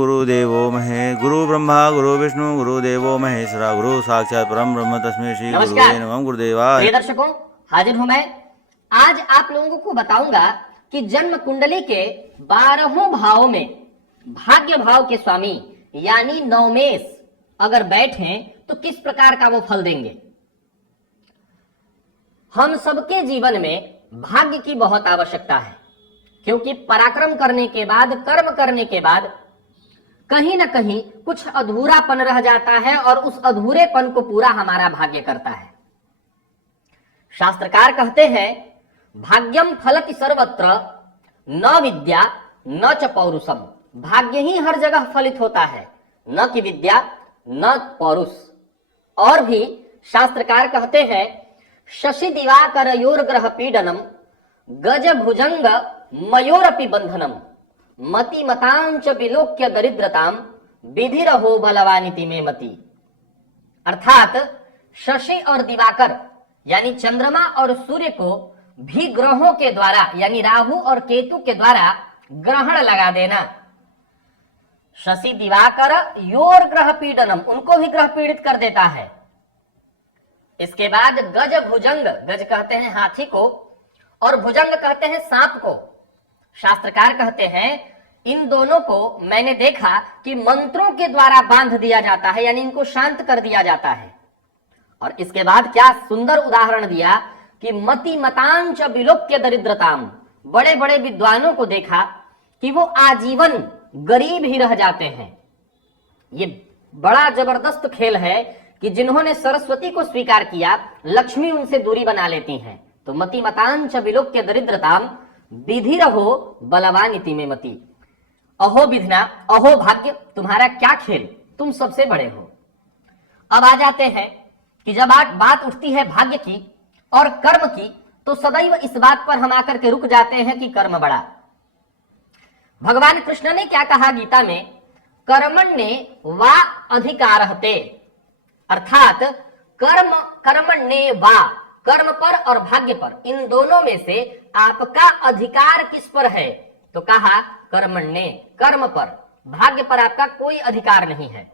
गुरुदेवो महे गुरु ब्रह्मा गुरु विष्णु गुरुदेवो महेश्वरा गुरु साक्षात परम ब्रह्म तस्मै श्री गुरुवे नमः। गुरुदेवाय। प्रिय दर्शकों, हाजिर हूं मैं। आज आप लोगों को बताऊंगा कि जन्म कुंडली के 12 भावों में भाग्य भाव के स्वामी यानी नवमेष अगर बैठे तो किस प्रकार का वो फल देंगे। हम सबके जीवन में भाग्य की बहुत आवश्यकता है, क्योंकि पराक्रम करने के बाद, कर्म करने के बाद कहीं ना कहीं कुछ अधूरापन रह जाता है और उस अधूरेपन को पूरा हमारा भाग्य करता है। शास्त्रकार कहते हैं, भाग्यम फलति सर्वत्र न विद्या न च पौरुषम। भाग्य ही हर जगह फलित होता है, न कि विद्या न पौरुष। और भी शास्त्रकार कहते हैं, शशि दिवाकर योर ग्रह पीडनम गज भुजंग मयोरपि बंधनम मति मतांच विलोक्य दरिद्रताम विधि रहो बलवानिति में मति। अर्थात शशि और दिवाकर यानी चंद्रमा और सूर्य को भी ग्रहों के द्वारा यानी राहु और केतु के द्वारा ग्रहण लगा देना। शशि दिवाकर योर ग्रह पीडनम, उनको भी ग्रह पीड़ित कर देता है। इसके बाद गज भुजंग, गज कहते हैं हाथी को और भुजंग कहते हैं सांप को। शास्त्रकार कहते हैं, इन दोनों को मैंने देखा कि मंत्रों के द्वारा बांध दिया जाता है, यानी इनको शांत कर दिया जाता है। और इसके बाद क्या सुंदर उदाहरण दिया कि मति मतांच विलोक्य दरिद्रताम। बड़े बड़े विद्वानों को देखा कि वो आजीवन गरीब ही रह जाते हैं। ये बड़ा जबरदस्त खेल है कि जिन्होंने सरस्वती को स्वीकार किया, लक्ष्मी उनसे दूरी बना लेती हैं। तो मति मतांच विलोक्य दरिद्रताम विधि रहो बलवान इति में मति। अहो विधना, अहो भाग्य, तुम्हारा क्या खेल, तुम सबसे बड़े हो। अब आ जाते हैं कि जब बात उठती है भाग्य की और कर्म की, तो सदैव इस बात पर हम आकर के रुक जाते हैं कि कर्म बड़ा। भगवान कृष्ण ने क्या कहा गीता में, कर्मण्ये वा अधिकारहते। अर्थात कर्मण्ये वा, कर्म पर और भाग्य पर, इन दोनों में से आपका अधिकार किस पर है। तो कहा कर्मण्ये, कर्म पर, भाग्य पर आपका कोई अधिकार नहीं है।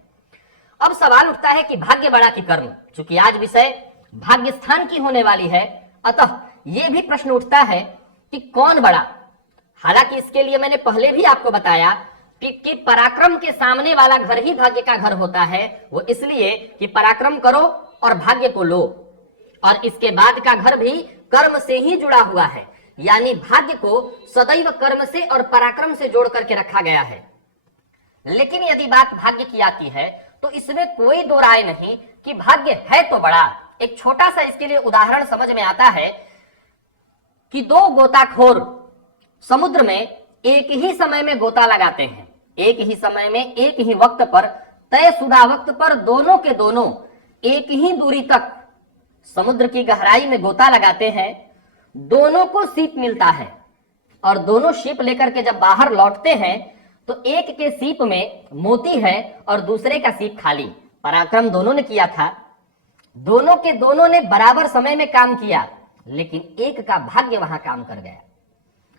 अब सवाल उठता है कि भाग्य बड़ा कि कर्म। चूंकि आज विषय भाग्य स्थान की होने वाली है, अतः यह भी प्रश्न उठता है कि कौन बड़ा। हालांकि इसके लिए मैंने पहले भी आपको बताया कि पराक्रम के सामने वाला घर ही भाग्य का घर होता है। वो इसलिए कि पराक्रम करो और भाग्य को लो, और इसके बाद का घर भी कर्म से ही जुड़ा हुआ है, यानी भाग्य को सदैव कर्म से और पराक्रम से जोड़ करके रखा गया है। लेकिन यदि बात भाग्य की आती है तो इसमें कोई दो राय नहीं कि भाग्य है तो बड़ा। एक छोटा सा इसके लिए उदाहरण समझ में आता है कि दो गोताखोर समुद्र में एक ही समय में गोता लगाते हैं। एक ही समय में, एक ही वक्त पर, तयशुदा वक्त पर दोनों के दोनों एक ही दूरी तक समुद्र की गहराई में गोता लगाते हैं। दोनों को सीप मिलता है और दोनों सीप लेकर के जब बाहर लौटते हैं तो एक के सीप में मोती है और दूसरे का सीप खाली। पराक्रम दोनों ने किया था, दोनों के दोनों ने बराबर समय में काम किया, लेकिन एक का भाग्य वहां काम कर गया।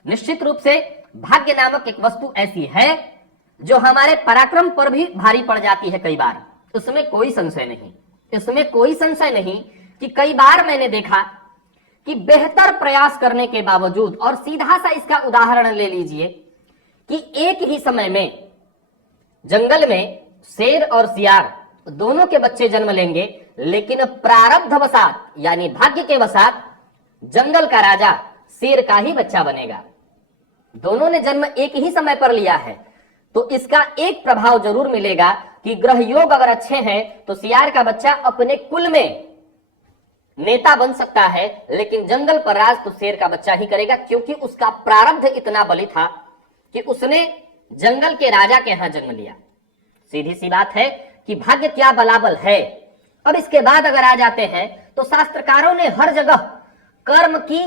निश्चित रूप से भाग्य नामक एक वस्तु ऐसी है जो हमारे पराक्रम पर भी भारी पड़ जाती है कई बार। इसमें कोई संशय नहीं, इसमें कोई संशय नहीं कि कई बार मैंने देखा कि बेहतर प्रयास करने के बावजूद, और सीधा सा इसका उदाहरण ले लीजिए कि एक ही समय में जंगल में शेर और सियार दोनों के बच्चे जन्म लेंगे, लेकिन प्रारब्ध वसात यानी भाग्य के वसात जंगल का राजा शेर का ही बच्चा बनेगा। दोनों ने जन्म एक ही समय पर लिया है, तो इसका एक प्रभाव जरूर मिलेगा कि ग्रह योग अगर अच्छे हैं तो सियार का बच्चा अपने कुल में नेता बन सकता है, लेकिन जंगल पर राज तो शेर का बच्चा ही करेगा, क्योंकि उसका प्रारब्ध इतना बली था कि उसने जंगल के राजा के यहां जन्म लिया। सीधी सी बात है कि भाग्य क्या बलाबल है। अब इसके बाद अगर आ जाते हैं तो शास्त्रकारों ने हर जगह कर्म की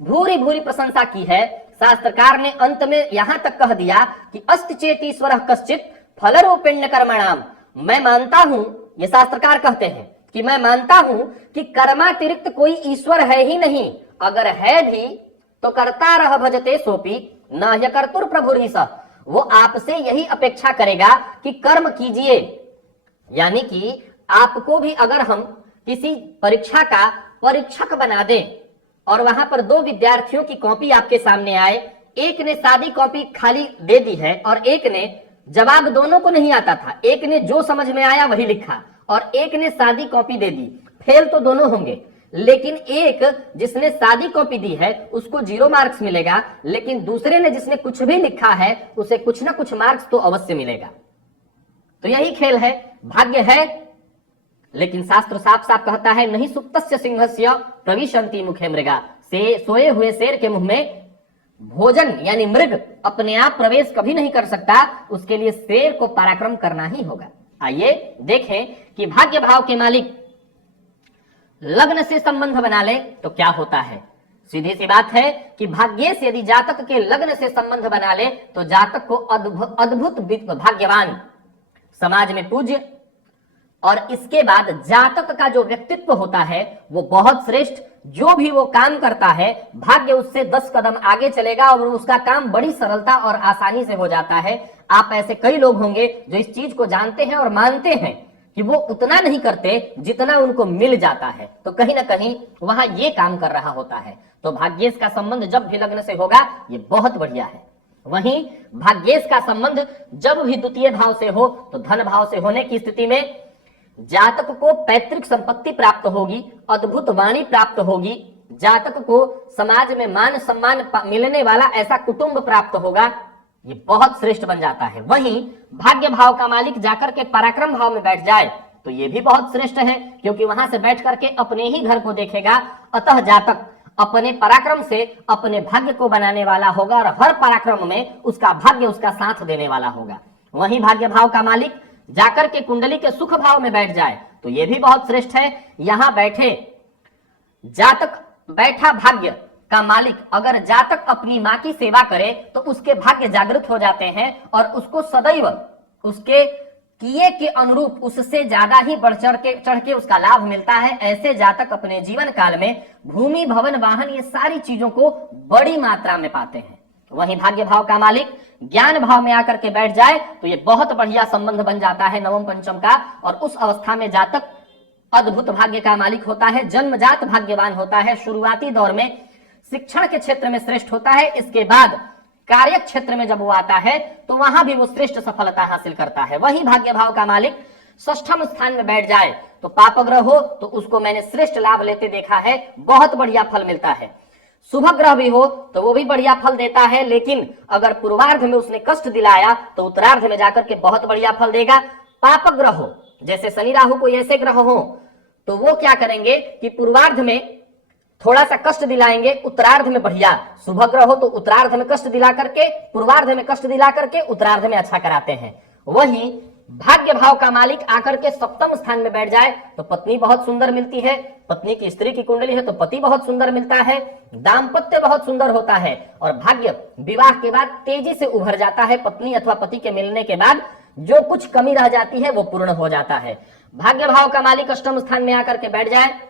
भूरी भूरी प्रशंसा की है। शास्त्रकार ने अंत में यहां तक कह दिया कि अस्ति चेत ईश्वर कश्चित फल रूपेण्य कर्मणाम। मैं मानता हूं, ये शास्त्रकार कहते हैं कि मैं मानता हूं कि कर्मातिरिक्त कोई ईश्वर है ही नहीं, अगर है भी तो कर्ता रह भजते सोपी न ह्यकर्तुर प्रभुरीश। वो आपसे यही अपेक्षा करेगा कि कर्म कीजिए। यानी कि आपको भी अगर हम किसी परीक्षा का परीक्षक बना दें और वहां पर दो विद्यार्थियों की कॉपी आपके सामने आए, एक ने सादी कॉपी खाली दे दी है और एक ने जवाब, दोनों को नहीं आता था, एक ने जो समझ में आया वही लिखा और एक ने सादी कॉपी दे दी, फेल तो दोनों होंगे। लेकिन एक जिसने सादी कॉपी दी है उसको 0 मार्क्स मिलेगा, लेकिन दूसरे ने जिसने कुछ भी लिखा है उसे कुछ ना कुछ मार्क्स तो अवश्य मिलेगा। तो यही खेल है, भाग्य है। लेकिन शास्त्र साफ साफ कहता है, नहीं सुप्तस्य सिंहस्य प्रविशन्ति मुखे मृगा, से सोए हुए शेर के मुंह में भोजन यानी मृग अपने आप प्रवेश कभी नहीं कर सकता, उसके लिए शेर को पराक्रम करना ही होगा। आइए देखें कि भाग्य भाव के मालिक लग्न से संबंध बना ले तो क्या होता है। सीधी सी बात है कि भाग्य से यदि जातक के लग्न से संबंध बना ले तो जातक को अद्भुत भाग्यवान, समाज में पूज्य, और इसके बाद जातक का जो व्यक्तित्व होता है वो बहुत श्रेष्ठ। जो भी वो काम करता है भाग्य उससे 10 कदम आगे चलेगा और उसका काम बड़ी सरलता और आसानी से हो जाता है। आप ऐसे कई लोग होंगे जो इस चीज को जानते हैं और मानते हैं कि वो उतना नहीं करते जितना उनको मिल जाता है, तो कहीं ना कहीं वहां ये काम कर रहा होता है। तो भाग्येश का संबंध जब भी लग्न से होगा ये बहुत बढ़िया है। वहीं भाग्येश का संबंध जब भी द्वितीय भाव से हो तो धन भाव से होने की स्थिति में जातक को पैतृक संपत्ति प्राप्त होगी, अद्भुत वाणी प्राप्त होगी, जातक को समाज में मान सम्मान मिलने वाला ऐसा कुटुंब प्राप्त होगा, ये बहुत श्रेष्ठ बन जाता है। वहीं भाग्य भाव का मालिक जाकर के पराक्रम भाव में बैठ जाए तो ये भी बहुत श्रेष्ठ है, क्योंकि वहां से बैठ करके अपने ही घर को देखेगा। अतः जातक अपने पराक्रम से अपने भाग्य को बनाने वाला होगा और हर पराक्रम में उसका भाग्य उसका साथ देने वाला होगा। वहीं भाग्य भाव का मालिक जाकर के कुंडली के सुख भाव में बैठ जाए तो यह भी बहुत श्रेष्ठ है। यहां बैठे जातक, बैठा भाग्य का मालिक अगर जातक अपनी मां की सेवा करे तो उसके भाग्य जागृत हो जाते हैं और उसको सदैव उसके किए के अनुरूप उससे ज्यादा ही बढ़ चढ़ के उसका लाभ मिलता है। ऐसे जातक अपने जीवन काल में भूमि, भवन, वाहन, ये सारी चीजों को बड़ी मात्रा में पाते हैं। वहीं भाग्य भाव का मालिक ज्ञान भाव में आकर के बैठ जाए तो ये बहुत बढ़िया संबंध बन जाता है नवम पंचम का, और उस अवस्था में जातक अद्भुत भाग्य का मालिक होता है, जन्मजात भाग्यवान होता है। शुरुआती दौर में शिक्षण के क्षेत्र में श्रेष्ठ होता है, इसके बाद कार्य क्षेत्र में जब वो आता है तो वहां भी वो श्रेष्ठ सफलता हासिल करता है। वही भाग्य भाव का मालिक षष्ठम स्थान में बैठ जाए तो पापग्रह हो तो उसको मैंने श्रेष्ठ लाभ लेते देखा है, बहुत बढ़िया फल मिलता है। शुभ ग्रह भी हो तो वो भी बढ़िया फल देता है, लेकिन अगर पूर्वार्ध में उसने कष्ट दिलाया तो उत्तरार्ध में जाकर के बहुत बढ़िया फल देगा। पाप ग्रह हो, जैसे शनि राहु कोई ऐसे ग्रह हो तो वो क्या करेंगे कि पूर्वार्ध में थोड़ा सा कष्ट दिलाएंगे, उत्तरार्ध में बढ़िया। शुभ ग्रह हो तो उत्तरार्ध में कष्ट दिला करके, पूर्वार्ध में कष्ट दिला करके उत्तरार्ध में अच्छा कराते हैं। वहीं भाग्य भाव का मालिक आकर के सप्तम स्थान में बैठ जाए तो पत्नी बहुत सुंदर मिलती है, पत्नी की स्त्री की कुंडली है तो पति बहुत सुंदर मिलता है, दाम्पत्य बहुत सुंदर होता है और भाग्य विवाह के बाद तेजी से उभर जाता है। पत्नी अथवा पति के मिलने के बाद जो कुछ कमी रह जाती है वो पूर्ण हो जाता है। भाग्य भाव का मालिक अष्टम स्थान में आकर के बैठ जाए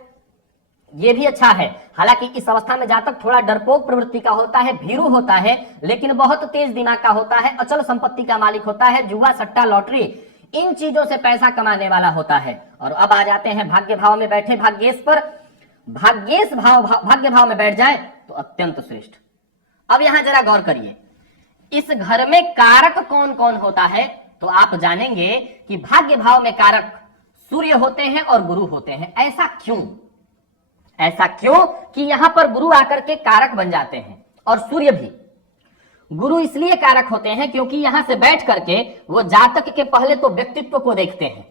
ये भी अच्छा है। हालांकि इस अवस्था में जातक थोड़ा डरपोक प्रवृत्ति का होता है, भीरू होता है, लेकिन बहुत तेज दिमाग का होता है, अचल संपत्ति का मालिक होता है, जुआ, सट्टा, लॉटरी, इन चीजों से पैसा कमाने वाला होता है। और अब आ जाते हैं भाग्य भाव में बैठे भाग्येश पर। भाग्येश भाग्य भाव में बैठ जाए तो अत्यंत श्रेष्ठ। अब यहां जरा गौर करिए, इस घर में कारक कौन कौन होता है तो आप जानेंगे कि भाग्य भाव में कारक सूर्य होते हैं और गुरु होते हैं। ऐसा क्यों? ऐसा क्यों कि यहां पर गुरु आकर के कारक बन जाते हैं और सूर्य भी। गुरु इसलिए कारक होते हैं क्योंकि यहां से बैठ करके वो जातक के पहले तो व्यक्तित्व को देखते हैं,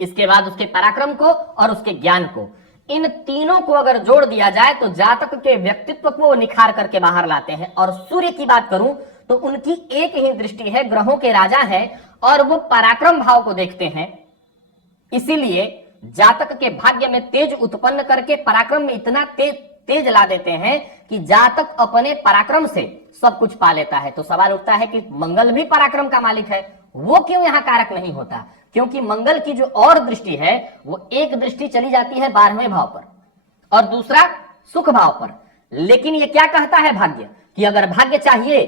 इसके बाद उसके पराक्रम को और उसके ज्ञान को। इन तीनों को अगर जोड़ दिया जाए तो जातक के व्यक्तित्व को निखार करके बाहर लाते हैं। और सूर्य की बात करूं तो उनकी एक ही दृष्टि है, ग्रहों के राजा है और वो पराक्रम भाव को देखते हैं। इसीलिए जातक के भाग्य में तेज उत्पन्न करके पराक्रम में इतना तेज ला देते हैं कि जातक अपने पराक्रम से सब कुछ पा लेता है। तो सवाल उठता है कि मंगल भी पराक्रम का मालिक है, वो क्यों यहां कारक नहीं होता? क्योंकि मंगल की जो और दृष्टि है वो एक दृष्टि चली जाती है 12वें भाव पर और दूसरा सुख भाव पर। लेकिन ये क्या कहता है भाग्य कि अगर भाग्य चाहिए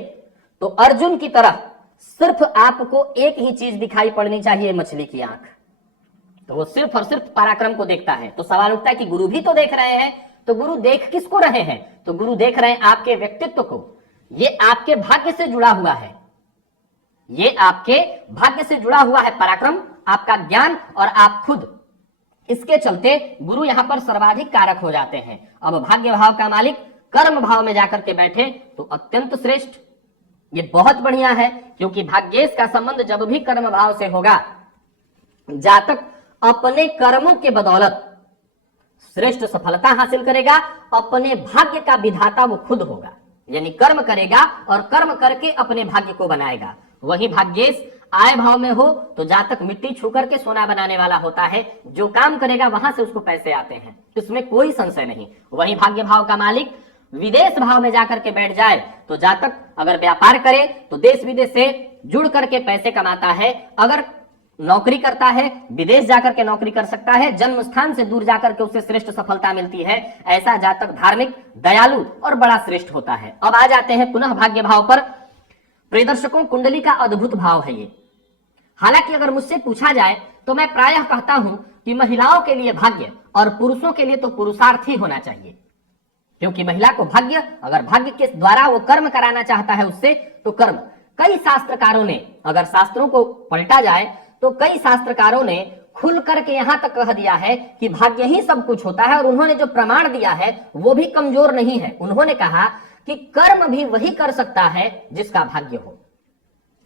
तो अर्जुन की तरह सिर्फ आपको एक ही चीज दिखाई पड़नी चाहिए, मछली की आंख, तो वो सिर्फ और सिर्फ पराक्रम को देखता है। तो सवाल उठता है कि गुरु भी तो देख रहे हैं, तो गुरु देख किसको रहे हैं? तो गुरु देख रहे हैं आपके व्यक्तित्व को। ये आपके भाग्य से जुड़ा हुआ है, ये आपके भाग्य से जुड़ा हुआ है पराक्रम, आपका ज्ञान और आप खुद। इसके चलते गुरु यहां पर सर्वाधिक कारक हो जाते हैं। अब भाग्य भाव का मालिक कर्म भाव में जाकर के बैठे तो अत्यंत श्रेष्ठ, ये बहुत बढ़िया है, क्योंकि भाग्येश का संबंध जब भी कर्म भाव से होगा, जातक अपने कर्मों के बदौलत श्रेष्ठ सफलता हासिल करेगा। अपने भाग्य का विधाता वो खुद होगा, यानी कर्म करेगा और कर्म करके अपने भाग्य को बनाएगा। वही भाग्येश आय भाव में हो तो जातक मिट्टी छू करके सोना बनाने वाला होता है। जो काम करेगा वहां से उसको पैसे आते हैं, इसमें कोई संशय नहीं। वही भाग्य भाव का मालिक विदेश भाव में जाकर के बैठ जाए तो जातक अगर व्यापार करे तो देश विदेश से जुड़ करके पैसे कमाता है। अगर नौकरी करता है, विदेश जाकर के नौकरी कर सकता है, जन्म स्थान से दूर जाकर के उसे श्रेष्ठ सफलता मिलती है। ऐसा जातक धार्मिक, दयालु और बड़ा श्रेष्ठ होता है। अब आ जाते हैं पुनः भाग्य भाव पर। प्रियदर्शकों, कुंडली का अद्भुत भाव है ये। हालांकि अगर मुझसे पूछा जाए तो मैं प्रायः कहता हूं कि महिलाओं के लिए भाग्य और पुरुषों के लिए तो पुरुषार्थ ही होना चाहिए, क्योंकि महिला को भाग्य, अगर भाग्य के द्वारा वो कर्म कराना चाहता है उससे, तो कर्म। कई शास्त्रकारों ने, अगर शास्त्रों को पलटा जाए तो कई शास्त्रकारों ने खुल करके यहां तक कह दिया है कि भाग्य ही सब कुछ होता है, और उन्होंने जो प्रमाण दिया है वो भी कमजोर नहीं है। उन्होंने कहा कि कर्म भी वही कर सकता है जिसका भाग्य हो,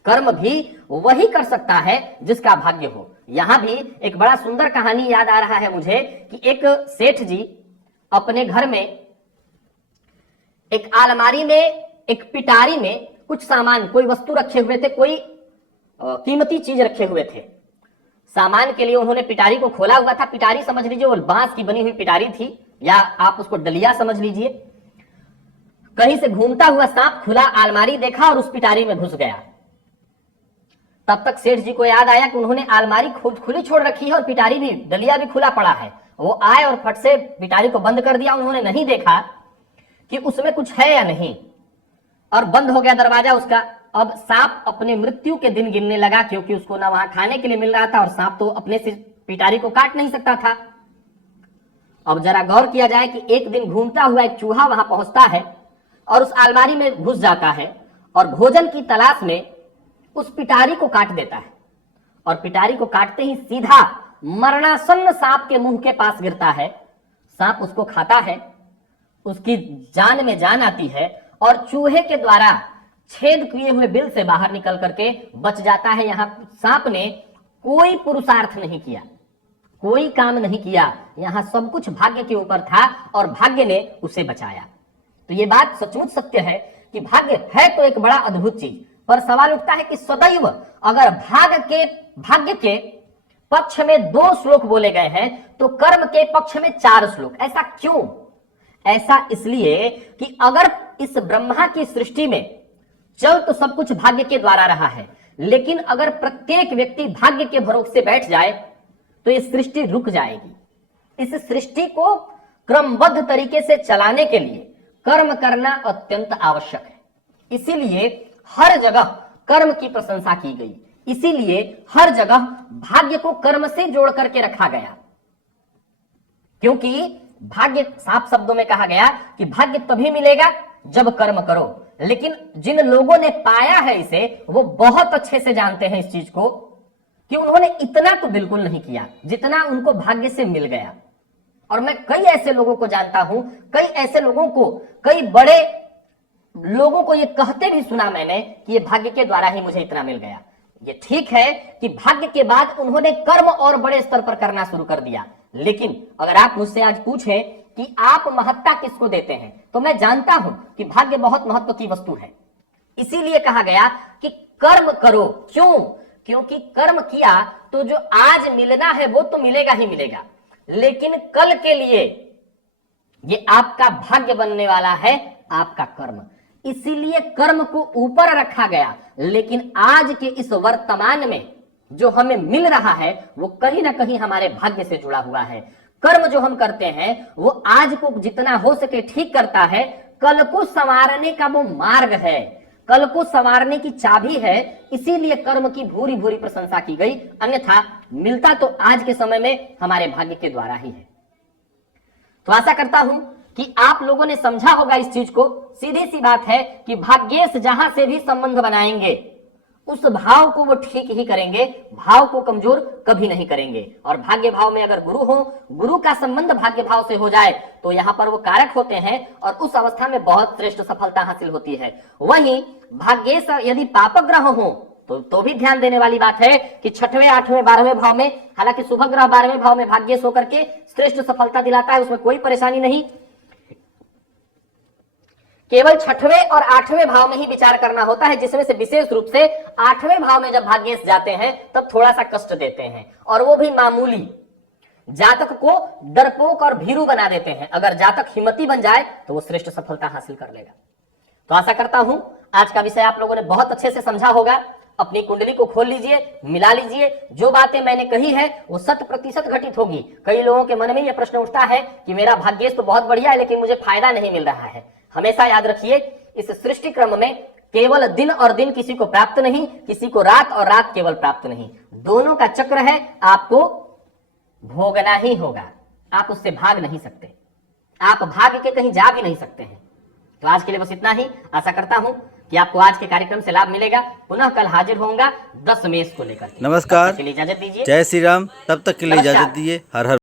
कर्म भी वही कर सकता है जिसका भाग्य हो। यहां भी एक बड़ा सुंदर कहानी याद आ रहा है मुझे कि एक सेठ जी अपने घर में एक अलमारी में, एक पिटारी में कुछ सामान, कोई वस्तु रखे हुए थे, कोई कीमती चीज रखे हुए थे। सामान के लिए उन्होंने पिटारी को खोला हुआ था। पिटारी समझ लीजिए वो बांस की बनी हुई पिटारी थी, या आप उसको डलिया समझ लीजिए। कहीं से घूमता हुआ सांप खुला अलमारी देखा और उस पिटारी में घुस गया। तब तक सेठ जी को याद आया कि उन्होंने अलमारी खुली छोड़ रखी है और पिटारी भी, डलिया भी खुला पड़ा है। वो आए और फट से पिटारी को बंद कर दिया। उन्होंने नहीं देखा कि उसमें कुछ है या नहीं, और बंद हो गया दरवाजा उसका। अब सांप अपने मृत्यु के दिन गिनने लगा, क्योंकि उसको ना वहां खाने के लिए मिल रहा था और सांप तो अपने से पिटारी को काट नहीं सकता था। अब जरा गौर किया जाए कि एक दिन घूमता हुआ एक चूहा वहां पहुंचता है और उस अलमारी में घुस जाता है और भोजन की तलाश में उस पिटारी को काट देता है, और पिटारी को काटते ही सीधा मरणासन्न सांप के मुंह के पास गिरता है। सांप उसको खाता है, उसकी जान में जान आती है और चूहे के द्वारा छेद किए हुए बिल से बाहर निकल करके बच जाता है। यहां सांप ने कोई पुरुषार्थ नहीं किया, कोई काम नहीं किया, यहां सब कुछ भाग्य के ऊपर था और भाग्य ने उसे बचाया। तो ये बात सचमुच सत्य है कि भाग्य है तो एक बड़ा अद्भुत चीज, पर सवाल उठता है कि सदैव अगर भाग्य के पक्ष में 2 श्लोक बोले गए हैं तो कर्म के पक्ष में 4 श्लोक, ऐसा क्यों? ऐसा इसलिए कि अगर इस ब्रह्मा की सृष्टि में चल तो सब कुछ भाग्य के द्वारा रहा है, लेकिन अगर प्रत्येक व्यक्ति भाग्य के भरोसे बैठ जाए तो ये सृष्टि रुक जाएगी। इस सृष्टि को क्रमबद्ध तरीके से चलाने के लिए कर्म करना अत्यंत आवश्यक है। इसीलिए हर जगह कर्म की प्रशंसा की गई, इसीलिए हर जगह भाग्य को कर्म से जोड़ करके रखा गया, क्योंकि भाग्य, साफ शब्दों में कहा गया कि भाग्य तभी मिलेगा जब कर्म करो। लेकिन जिन लोगों ने पाया है इसे, वो बहुत अच्छे से जानते हैं इस चीज को कि उन्होंने इतना तो बिल्कुल नहीं किया जितना उनको भाग्य से मिल गया। और मैं कई ऐसे लोगों को जानता हूं, कई ऐसे लोगों को, कई बड़े लोगों को ये कहते भी सुना मैंने कि ये भाग्य के द्वारा ही मुझे इतना मिल गया। ये ठीक है कि भाग्य के बाद उन्होंने कर्म और बड़े स्तर पर करना शुरू कर दिया, लेकिन अगर आप मुझसे आज पूछें कि आप महत्ता किसको देते हैं, तो मैं जानता हूं कि भाग्य बहुत महत्व की वस्तु है। इसीलिए कहा गया कि कर्म करो। क्यों? क्योंकि कर्म किया तो जो आज मिलना है वो तो मिलेगा ही मिलेगा, लेकिन कल के लिए ये आपका भाग्य बनने वाला है, आपका कर्म। इसीलिए कर्म को ऊपर रखा गया, लेकिन आज के इस वर्तमान में जो हमें मिल रहा है वो कहीं ना कहीं हमारे भाग्य से जुड़ा हुआ है। कर्म जो हम करते हैं वो आज को जितना हो सके ठीक करता है, कल को संवारने का वो मार्ग है। कल को संवारने की चाबी है, इसीलिए कर्म की भूरी भूरी प्रशंसा की गई, अन्यथा मिलता तो आज के समय में हमारे भाग्य के द्वारा ही है। तो आशा करता हूं कि आप लोगों ने समझा होगा इस चीज को। सीधी सी बात है कि भाग्येश जहां से भी संबंध बनाएंगे उस भाव को वो ठीक ही करेंगे, भाव को कमजोर कभी नहीं करेंगे। और भाग्य भाव में अगर गुरु हो, गुरु का संबंध भाग्य भाव से हो जाए तो यहां पर वो कारक होते हैं और उस अवस्था में बहुत श्रेष्ठ सफलता हासिल होती है। वहीं भाग्येश यदि पापग्रह हो तो भी ध्यान देने वाली बात है कि 6वें 8वें 12वें भाव में, हालांकि शुभ ग्रह 12वें भाव में भाग्येश होकर के श्रेष्ठ सफलता दिलाता है, उसमें कोई परेशानी नहीं। केवल 6वें और 8वें भाव में ही विचार करना होता है, जिसमें से विशेष रूप से 8वें भाव में जब भाग्येश जाते हैं तब थोड़ा सा कष्ट देते हैं, और वो भी मामूली। जातक को डरपोक और भीरू बना देते हैं। अगर जातक हिम्मती बन जाए तो वो श्रेष्ठ सफलता हासिल कर लेगा। तो आशा करता हूं आज का विषय आप लोगों ने बहुत अच्छे से समझा होगा। अपनी कुंडली को खोल लीजिए, मिला लीजिए, जो बातें मैंने कही है वो 100% घटित होगी। कई लोगों के मन में यह प्रश्न उठता है कि मेरा भाग्येश तो बहुत बढ़िया है लेकिन मुझे फायदा नहीं मिल रहा है। हमेशा याद रखिए, इस सृष्टि क्रम में केवल दिन और दिन किसी को प्राप्त नहीं, किसी को रात और रात केवल प्राप्त नहीं, दोनों का चक्र है, आपको भोगना ही होगा। आप उससे भाग नहीं सकते, आप भाग के कहीं जा भी नहीं सकते हैं। तो आज के लिए बस इतना ही। आशा करता हूं कि आपको आज के कार्यक्रम से लाभ मिलेगा। पुनः कल हाजिर होऊंगा 10 मेष को लेकर। नमस्कार, तब तक के लिए इजाजत दीजिए। जय श्री राम। तब तक के लिए इजाजत दिए। हर हर